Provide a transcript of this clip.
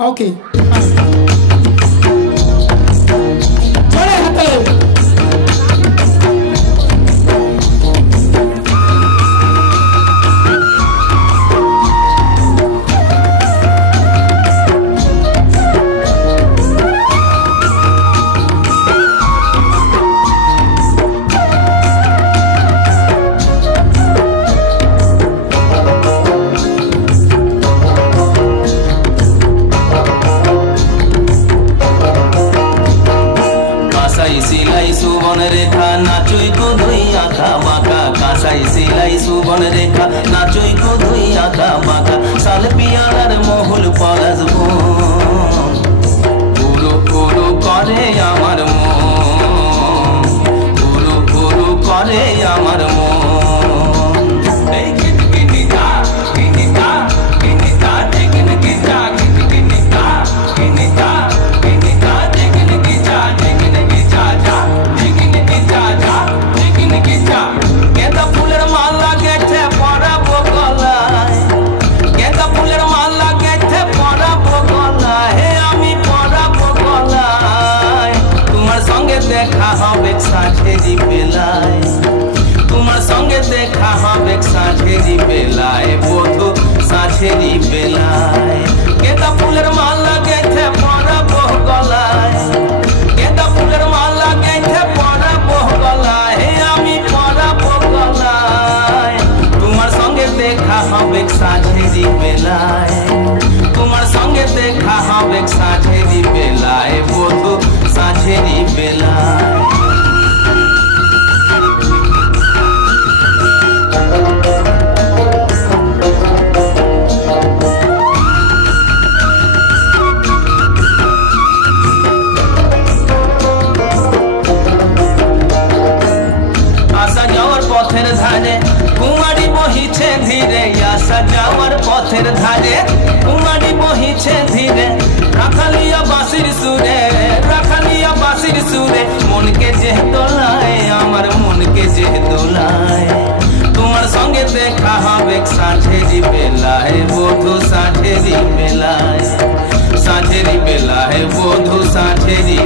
Okay. Chole hate. सिलाई सुबन रेखा नाचुई को धुई आँखा बाँका कासाई सिलाई सुबन रेखा नाचुई को धुई आँखा बाँका साल पियार मोहुल पलाज पुरु पुरु करे आमार मन पुरु पुरु करे आमार मन देखा हम एक साझेरी बेलाय तुम्हार संगे देखा हम एक साझेरी बेलाय बोधो साझेरी बेलाय गेंदा फुलेर माला गेथे पड़ा बोह गलाय गेंदा फुलेर माला गेथे पड़ा बोह गलाय आमी पड़ा बोह गलाय तुम्हार संगे देखा हम एक साझेरी बेलाय तुम्हार संगे देखा हम एक साझेरी बेलाय बोधो साझेरी बेलाय आशा जाওয়ার পথের ধারে কুমারী বহিছে ধীরে आशा যাওয়ার পথের ধারে কুমারী বহিছে ধীরে রাখালিয়া বাঁশির সুরে রাখালিয়া বাঁশির সুরে মনকে যে দোলায় আমার মনকে যে দোলায় তোমার সঙ্গে দেখা হবে সাঝেরি বেলায় বধু সাঝেরি বেলায় সাঝেরি বেলায় বধু সাঝেরি